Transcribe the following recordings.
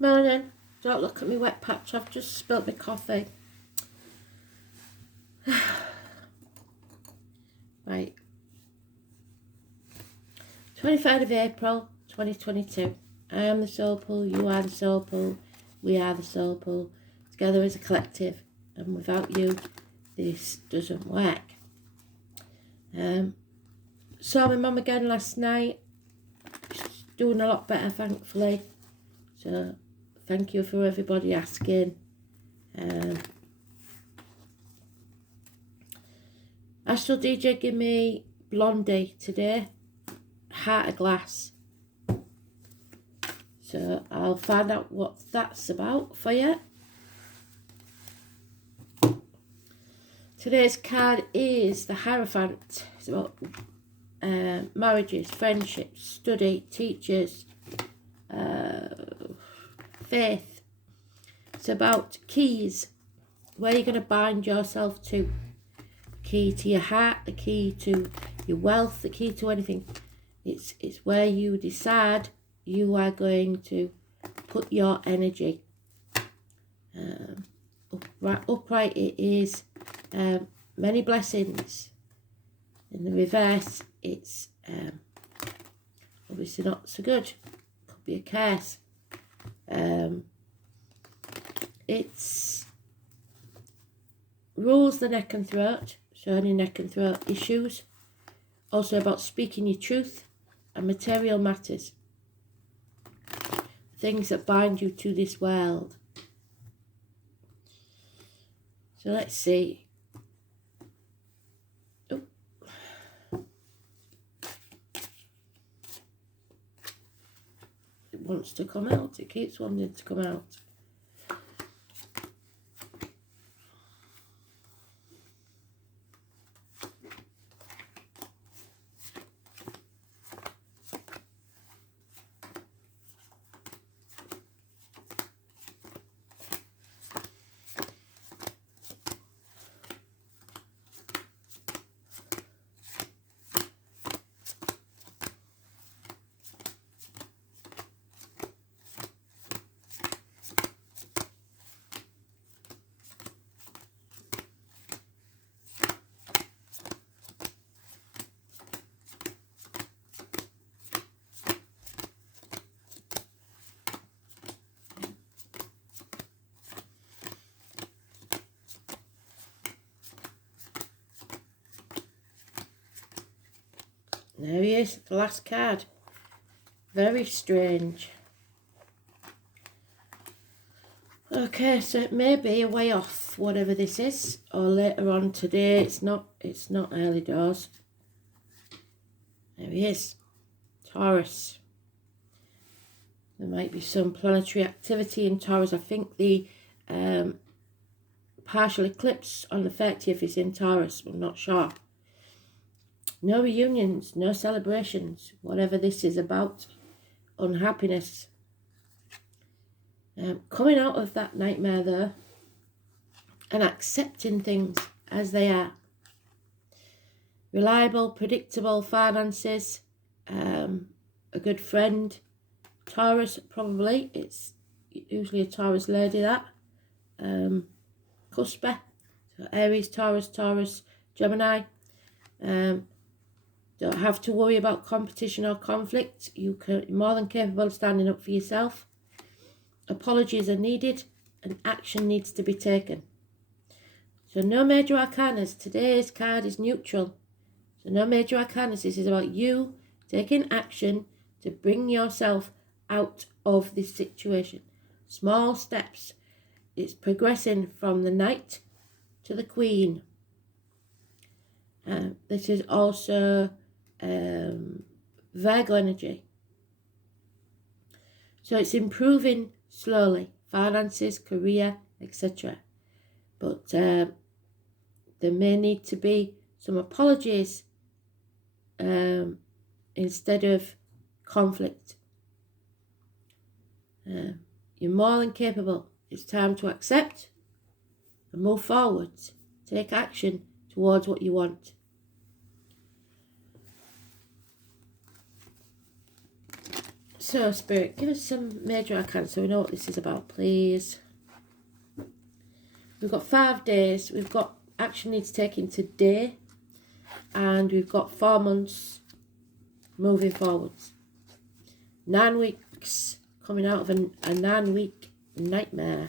Morning. Don't look at me wet patch. I've just spilt my coffee. Right. 23rd of April, 2022. I am the soul pool. You are the soul pool. We are the soul pool. Together as a collective. And without you, this doesn't work. Saw my mum again last night. She's doing a lot better, thankfully. So, thank you for everybody asking. Astral DJ gave me Blondie today. Heart of Glass. So, I'll find out what that's about for you. Today's card is the Hierophant. It's about marriages, friendships, study, teachers, faith. It's about keys, where you're going to bind yourself to. The key to your heart, the key to your wealth, the key to anything. It's where you decide you are going to put your energy. Upright it is many blessings. In the reverse, it's obviously not so good. Could be a curse. It's rules the neck and throat, so any neck and throat issues. Also about speaking your truth and material matters. Things that bind you to this world. So let's see. Oh. It wants to come out. It keeps wanting to come out. There he is, the last card. Very strange. Okay, so it may be a way off, whatever this is, or later on today. It's not early doors. There he is. Taurus. There might be some planetary activity in Taurus. I think the partial eclipse on the 30th is in Taurus. I'm not sure. No reunions, no celebrations, whatever this is about. Unhappiness. Coming out of that nightmare though, and accepting things as they are. Reliable, predictable finances, a good friend. Taurus, probably. It's usually a Taurus lady, that. Cusper. So Aries, Taurus, Gemini. Don't have to worry about competition or conflict. You're more than capable of standing up for yourself. Apologies are needed and action needs to be taken. So no major arcanas. Today's card is neutral. So no major arcanas. This is about you taking action to bring yourself out of this situation. Small steps. It's progressing from the Knight to the Queen. This is also Virgo energy. So it's improving slowly. Finances, career, etc. But there may need to be some apologies instead of conflict. You're more than capable. It's time to accept and move forward. Take action towards what you want. So, Spirit, give us some major arcana so we know what this is about, please. We've got 5 days. We've got action needs taken today. And we've got 4 months moving forwards. 9 weeks coming out of a 9-week nightmare.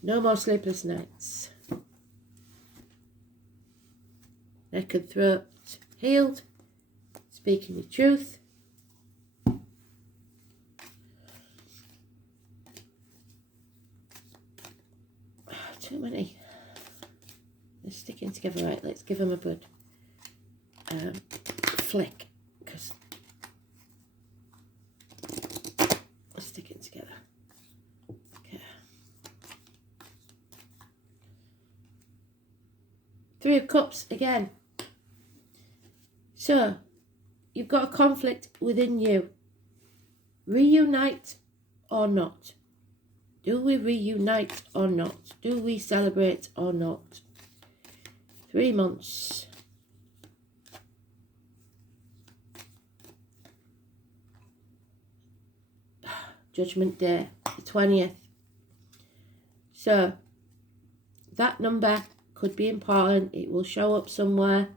No more sleepless nights. Neck and throat healed. Speaking the truth. Too many. They're sticking together, right? Let's give them a good flick, because they're sticking together. Okay. 3 of Cups again. So, you've got a conflict within you. Reunite or not? Do we reunite or not? Do we celebrate or not? 3 months. Judgment Day, the 20th. So, that number could be important. It will show up somewhere.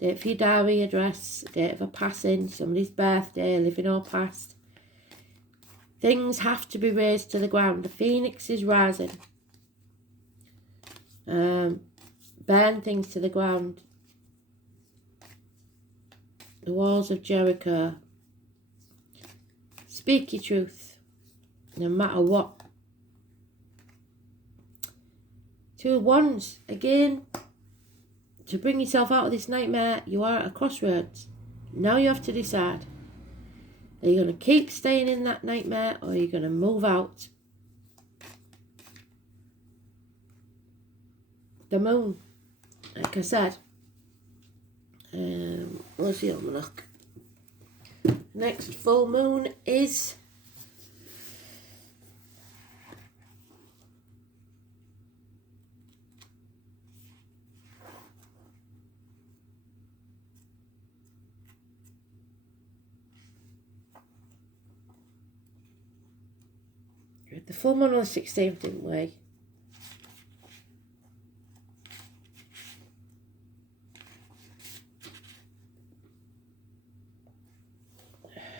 Date for your diary, address, date of a passing, somebody's birthday, living or past. Things have to be raised to the ground. The phoenix is rising. Burn things to the ground. The walls of Jericho. Speak your truth, no matter what. 2 of Wands, again. To bring yourself out of this nightmare, you are at a crossroads. Now you have to decide. Are you going to keep staying in that nightmare, or are you going to move out? The moon, like I said. What's the almanac? Next full moon is the full moon on the 16th, didn't we?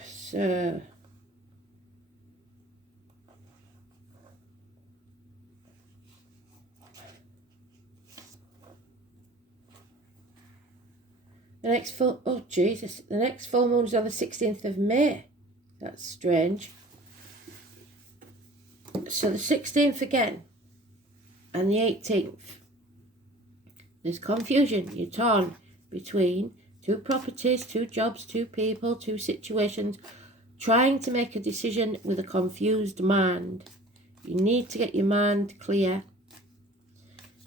So, the next full, oh Jesus, the next full moon is on the 16th of May. That's strange. So the 16th again, and the 18th. There's confusion. You're torn between 2 properties, 2 jobs, 2 people, 2 situations, trying to make a decision with a confused mind. You need to get your mind clear.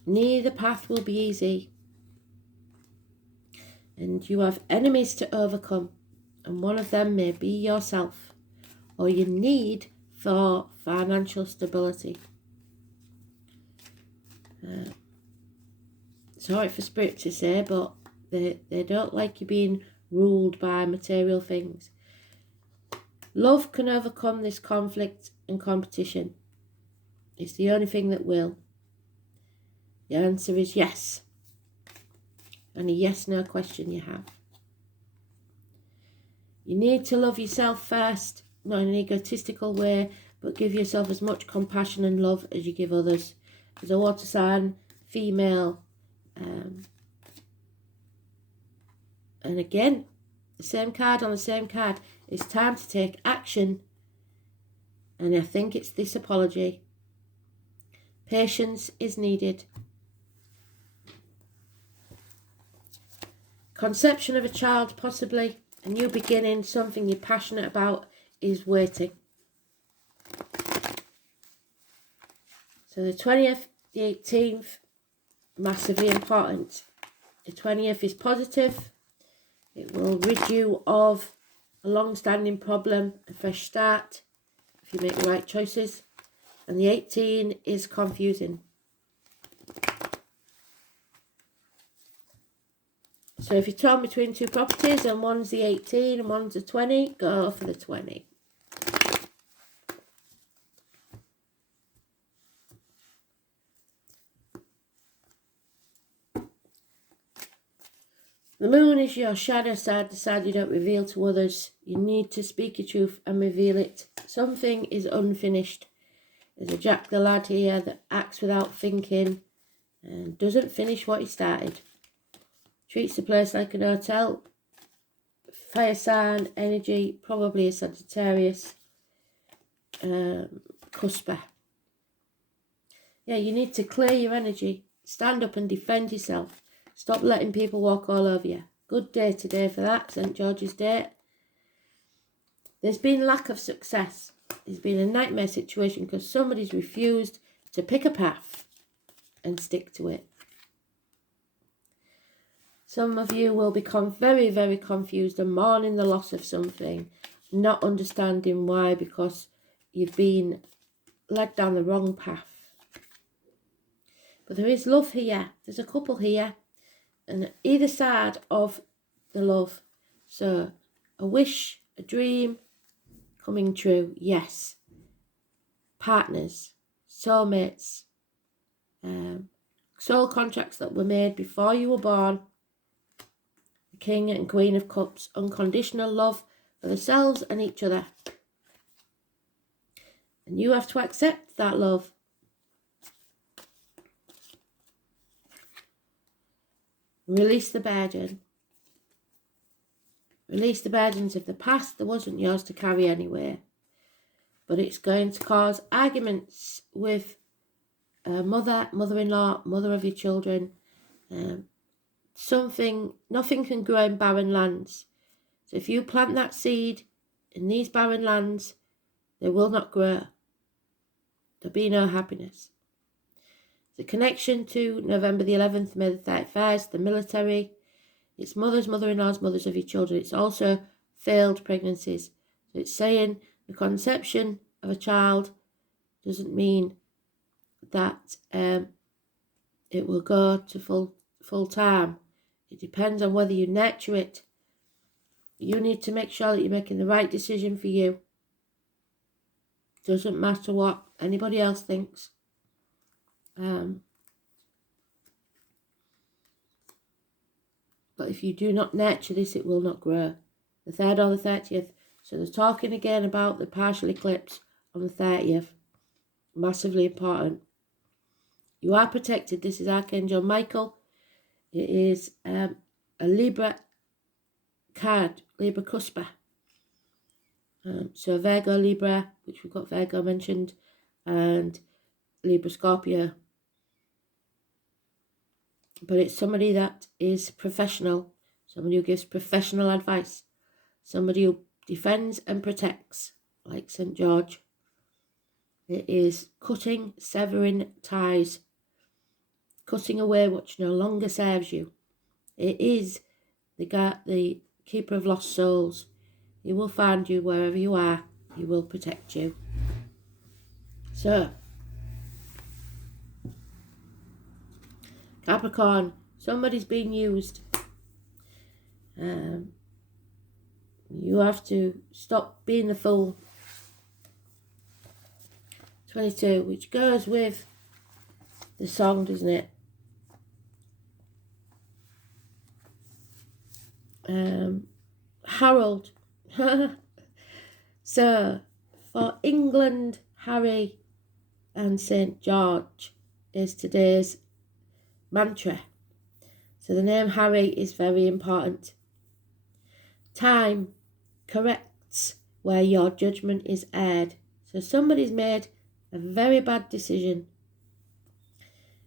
Neither path will be easy. And you have enemies to overcome. And one of them may be yourself, or your need for financial stability. Sorry for Spirit to say, but they don't like you being ruled by material things. Love can overcome this conflict and competition. It's the only thing that will. The answer is yes. And a yes-no question you have. You need to love yourself first, not in an egotistical way, but give yourself as much compassion and love as you give others. As a water sign, female, and again, the same card on the same card. It's time to take action. And I think it's this apology. Patience is needed. Conception of a child, possibly. A new beginning, something you're passionate about, is waiting. So the 20th, the 18th, massively important. The 20th is positive. It will rid you of a long-standing problem, a fresh start, if you make the right choices. And the 18 is confusing. So if you're torn between two properties and one's the 18 and one's the 20, go for the 20. The moon is your shadow side, the side you don't reveal to others. You need to speak your truth and reveal it. Something is unfinished. There's a Jack the Lad here that acts without thinking and doesn't finish what he started. Treats the place like an hotel. Fire sign, energy, probably a Sagittarius. Cusper. Yeah, you need to clear your energy. Stand up and defend yourself. Stop letting people walk all over you. Good day today for that, St. George's Day. There's been lack of success. There's been a nightmare situation because somebody's refused to pick a path and stick to it. Some of you will become very, very confused and mourning the loss of something, not understanding why, because you've been led down the wrong path. But there is love here. There's a couple here, and either side of the love. So a wish, a dream coming true, yes. Partners, soulmates, soul contracts that were made before you were born. King and Queen of Cups, unconditional love for themselves and each other. And you have to accept that love. Release the burden. Release the burdens of the past that wasn't yours to carry anywhere. But it's going to cause arguments with mother, mother-in-law, mother of your children. Nothing can grow in barren lands. So if you plant that seed in these barren lands, they will not grow. There'll be no happiness. The connection to November the 11th, May the 31st, the military. It's mothers, mother-in-laws, mothers of your children. It's also failed pregnancies. So it's saying the conception of a child doesn't mean that it will go to full time. It depends on whether you nurture it. You need to make sure that you're making the right decision for you. Doesn't matter what anybody else thinks. But if you do not nurture this, it will not grow. The 3rd or the 30th. So they're talking again about the partial eclipse on the 30th. Massively important. You are protected. This is Archangel Michael. It is a Libra card, Libra Cusper. So Virgo, Libra, which we've got Virgo mentioned, and Libra Scorpio. But it's somebody that is professional, somebody who gives professional advice, somebody who defends and protects, like St. George. It is cutting, severing ties, cutting away what no longer serves you. It is the keeper of lost souls. He will find you wherever you are. He will protect you. So, Capricorn, somebody's being used. You have to stop being the fool. 22, which goes with the song, doesn't it? Harold. So, for England, Harry and St. George is today's mantra. So the name Harry is very important. Time corrects where your judgment is aired. So somebody's made a very bad decision.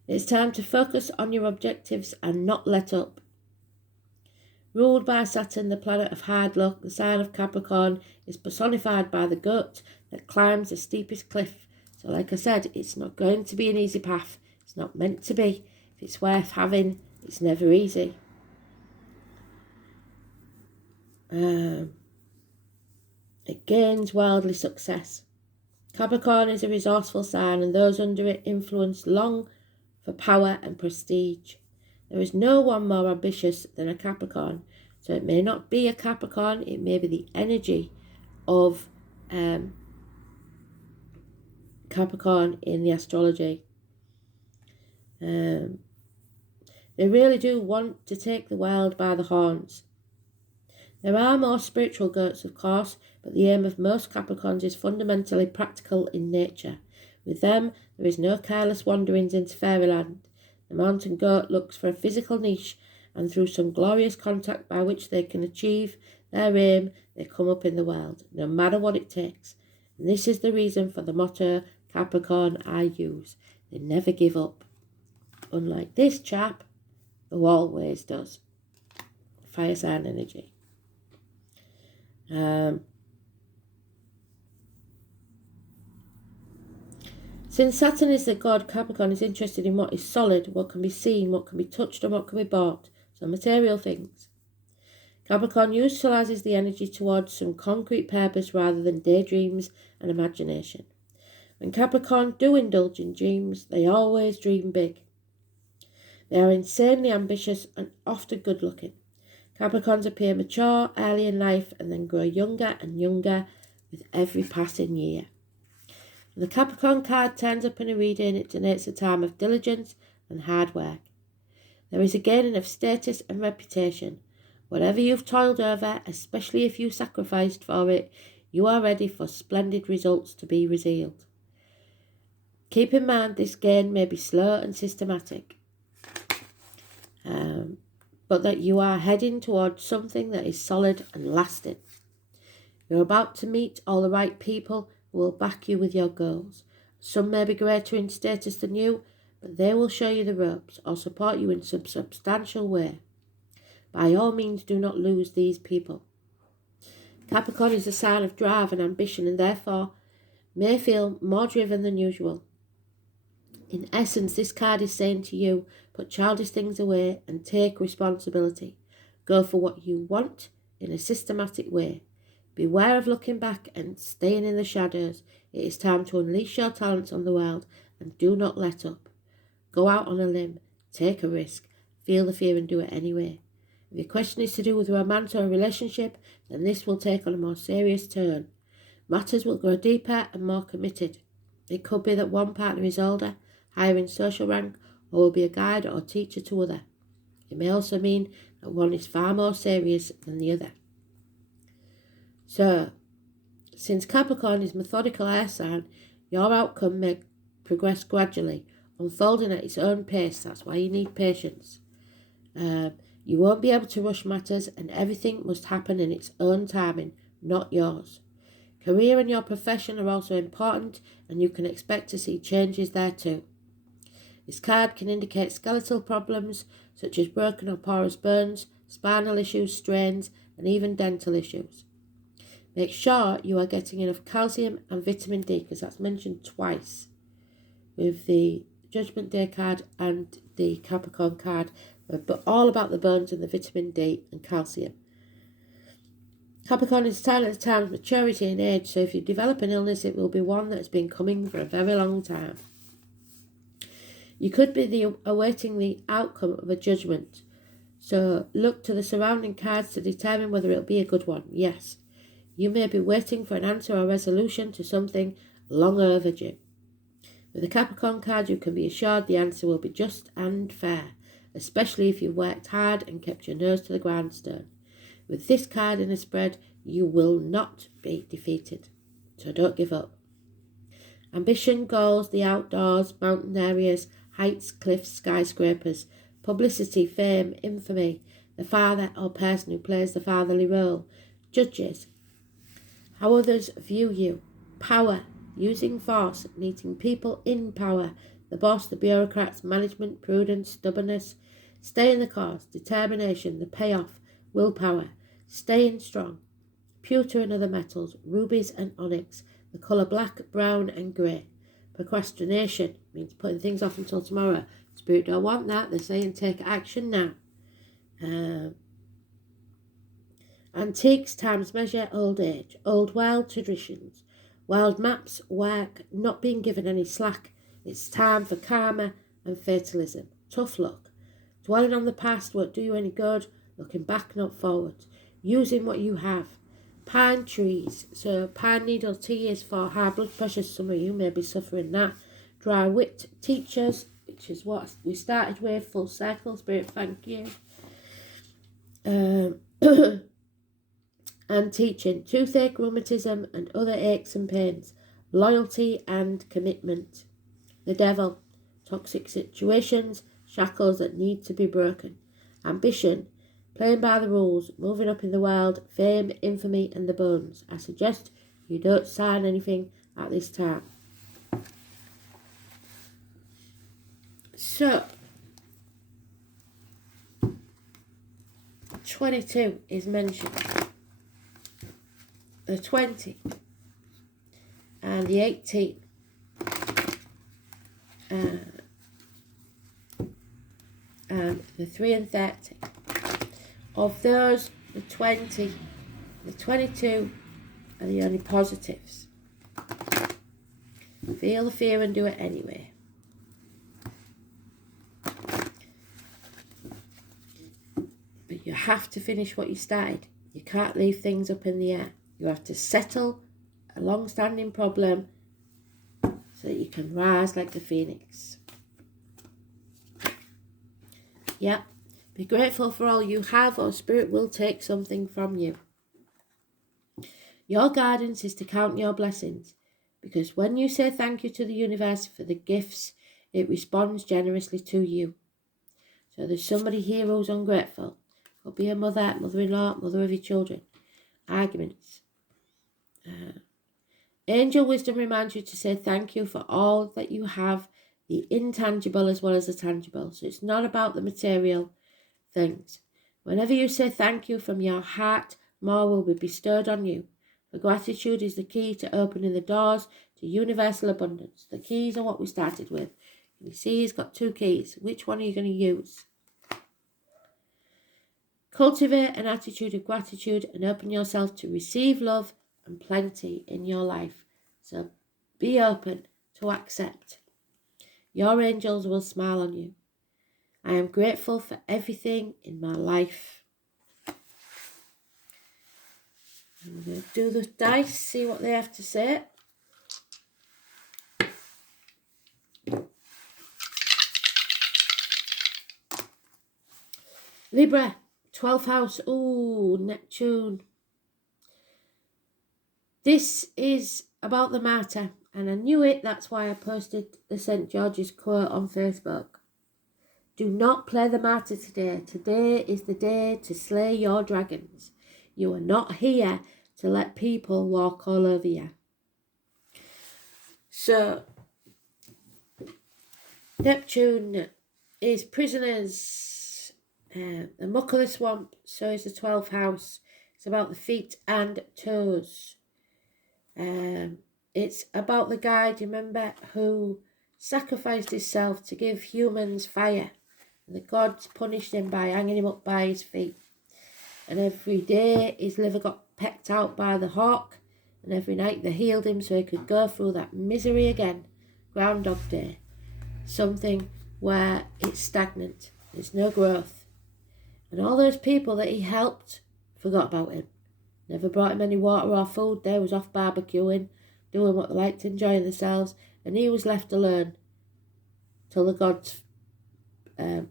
It's time to focus on your objectives and not let up. Ruled by Saturn, the planet of hard luck, the sign of Capricorn is personified by the goat that climbs the steepest cliff. So like I said, it's not going to be an easy path. It's not meant to be. If it's worth having, it's never easy. It gains worldly success. Capricorn is a resourceful sign, and those under it influence long for power and prestige. There is no one more ambitious than a Capricorn. So it may not be a Capricorn, it may be the energy of Capricorn in the astrology. They really do want to take the world by the horns. There are more spiritual goats, of course, but the aim of most Capricorns is fundamentally practical in nature. With them, there is no careless wanderings into fairyland. The mountain goat looks for a physical niche, and through some glorious contact by which they can achieve their aim, they come up in the world, no matter what it takes. And this is the reason for the motto Capricorn I use. They never give up. Unlike this chap, who always does. Fire sign energy. Since Saturn is the god, Capricorn is interested in what is solid, what can be seen, what can be touched, and what can be bought. So material things. Capricorn utilises the energy towards some concrete purpose rather than daydreams and imagination. When Capricorn do indulge in dreams, they always dream big. They are insanely ambitious and often good-looking. Capricorns appear mature early in life and then grow younger and younger with every passing year. When the Capricorn card turns up in a reading, it denotes a time of diligence and hard work. There is a gaining of status and reputation. Whatever you've toiled over, especially if you sacrificed for it, you are ready for splendid results to be revealed. Keep in mind this gain may be slow and systematic, but that you are heading towards something that is solid and lasting. You're about to meet all the right people who will back you with your goals. Some may be greater in status than you, but they will show you the ropes or support you in some substantial way. By all means, do not lose these people. Capricorn is a sign of drive and ambition and therefore may feel more driven than usual. In essence, this card is saying to you, put childish things away and take responsibility. Go for what you want in a systematic way. Beware of looking back and staying in the shadows. It is time to unleash your talents on the world and do not let up. Go out on a limb, take a risk, feel the fear and do it anyway. If your question is to do with romance or a relationship, then this will take on a more serious turn. Matters will grow deeper and more committed. It could be that one partner is older, higher in social rank, or will be a guide or teacher to other. It may also mean that one is far more serious than the other. So, since Capricorn is methodical air sign, your outcome may progress gradually, unfolding at its own pace. That's why you need patience. You won't be able to rush matters, and everything must happen in its own timing, not yours. Career and your profession are also important, and you can expect to see changes there too. This card can indicate skeletal problems such as broken or porous bones, spinal issues, strains, and even dental issues. Make sure you are getting enough calcium and vitamin D, because that's mentioned twice with the Judgment Day card and the Capricorn card, but all about the bones and the vitamin D and calcium. Capricorn is a sign at the time of maturity and age, so if you develop an illness, it will be one that has been coming for a very long time. You could be awaiting the outcome of a judgment, so look to the surrounding cards to determine whether it will be a good one. Yes, you may be waiting for an answer or resolution to something long overdue. With the Capricorn card, you can be assured the answer will be just and fair, especially if you've worked hard and kept your nose to the grindstone. With this card in a spread, you will not be defeated, so don't give up. Ambition, goals, the outdoors, mountain areas, heights, cliffs, skyscrapers, publicity, fame, infamy, the father or person who plays the fatherly role, judges, how others view you, power, using force, meeting people in power, the boss, the bureaucrats, management, prudence, stubbornness, staying the course, determination, the payoff, willpower, staying strong, pewter and other metals, rubies and onyx, the colour black, brown and grey. Procrastination means putting things off until tomorrow. Spirit don't want that. They're saying take action now. Antiques, times measure, old age, old wild traditions, wild maps, work, not being given any slack. It's time for karma and fatalism. Tough luck. Dwelling on the past won't do you any good. Looking back, not forward. Using what you have. Pine trees. So pine needle tea is for high blood pressure. Some of you may be suffering that. Dry wit teachers, which is what we started with. Full circle. Spirit, thank you. And teaching. Toothache, rheumatism and other aches and pains. Loyalty and commitment. The devil. Toxic situations. Shackles that need to be broken. Ambition. Playing by the rules. Moving up in the world. Fame, infamy and the bones. I suggest you don't sign anything at this time. So, 22 is mentioned. The 20 and the 18 and the 3 and 30. Of those, the 20, the 22 are the only positives. Feel the fear and do it anyway. But you have to finish what you started. You can't leave things up in the air. You have to settle a long-standing problem so that you can rise like the phoenix. Yeah. Be grateful for all you have, or Spirit will take something from you. Your guidance is to count your blessings, because when you say thank you to the universe for the gifts, it responds generously to you. So there's somebody here who's ungrateful. Could be a mother, mother-in-law, mother of your children. Arguments. Angel wisdom reminds you to say thank you for all that you have, the intangible as well as the tangible. So it's not about the material things. Whenever you say thank you from your heart, more will be bestowed on you. For gratitude is the key to opening the doors to universal abundance. The keys are what we started with. You see he's got 2 keys. Which one are you going to use? Cultivate an attitude of gratitude and open yourself to receive love and plenty in your life. So be open to accept. Your angels will smile on you. I am grateful for everything in my life. I'm going to do the dice, see what they have to say. Libra, 12th house. Ooh, Neptune. This is about the martyr, and I knew it. That's why I posted the St. George's quote on Facebook. Do not play the martyr today. Today is the day to slay your dragons. You are not here to let people walk all over you. So, Neptune is prisoners. The muck of the swamp, so is the 12th house. It's about the feet and toes. It's about the guy, do you remember, who sacrificed himself to give humans fire. And the gods punished him by hanging him up by his feet. And every day his liver got pecked out by the hawk. And every night they healed him so he could go through that misery again. Groundhog Day. Something where it's stagnant. There's no growth. And all those people that he helped forgot about him. Never brought him any water or food. They was off barbecuing, doing what they liked, enjoying themselves. And he was left alone till the gods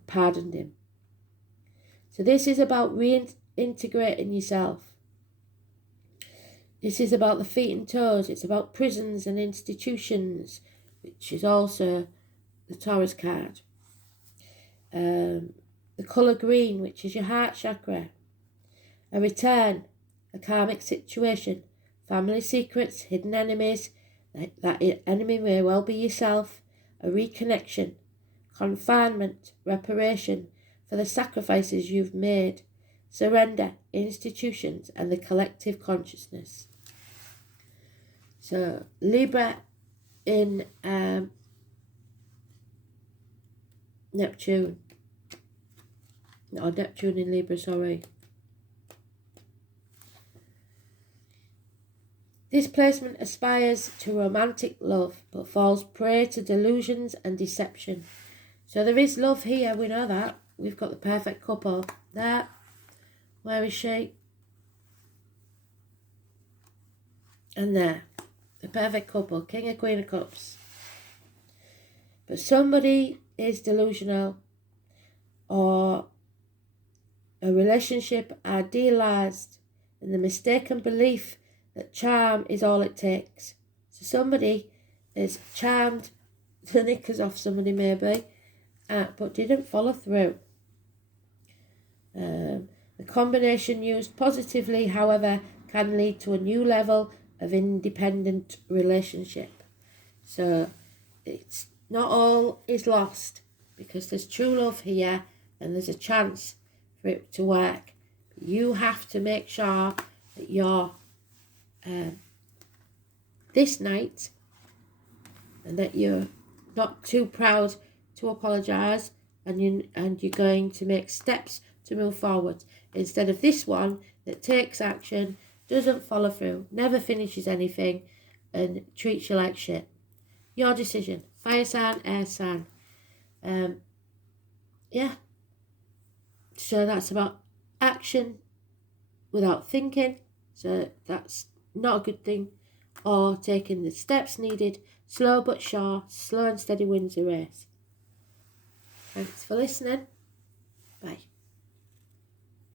pardoned him. So this is about reintegrating yourself. This is about the feet and toes. It's about prisons and institutions, which is also the Taurus card. The colour green, which is your heart chakra. A return, a karmic situation, family secrets, hidden enemies. That enemy may well be yourself. A reconnection, confinement, reparation for the sacrifices you've made, surrender, institutions, and the collective consciousness. So, Libra in Neptune. Or Neptune in Libra, sorry. This placement aspires to romantic love, but falls prey to delusions and deception. So there is love here, we know that. we've got the perfect couple there. Where is she? And there, the perfect couple, King and Queen of Cups. But somebody is delusional, or a relationship idealized in the mistaken belief that charm is all it takes. So somebody is charmed the knickers off somebody maybe, but didn't follow through. The combination used positively, however, can lead to a new level of independent relationship. So it's not all is lost, because there's true love here and there's a chance for it to work. You have to make sure that you're this night, and that you're not too proud to apologise, and you're going to make steps to move forward, instead of this one that takes action, doesn't follow through, never finishes anything, and treats you like shit. Your decision. Fire sign, air sign. Yeah. So that's about action without thinking. So that's not a good thing. Or taking the steps needed. Slow but sure. Slow and steady wins the race. Thanks for listening. Bye.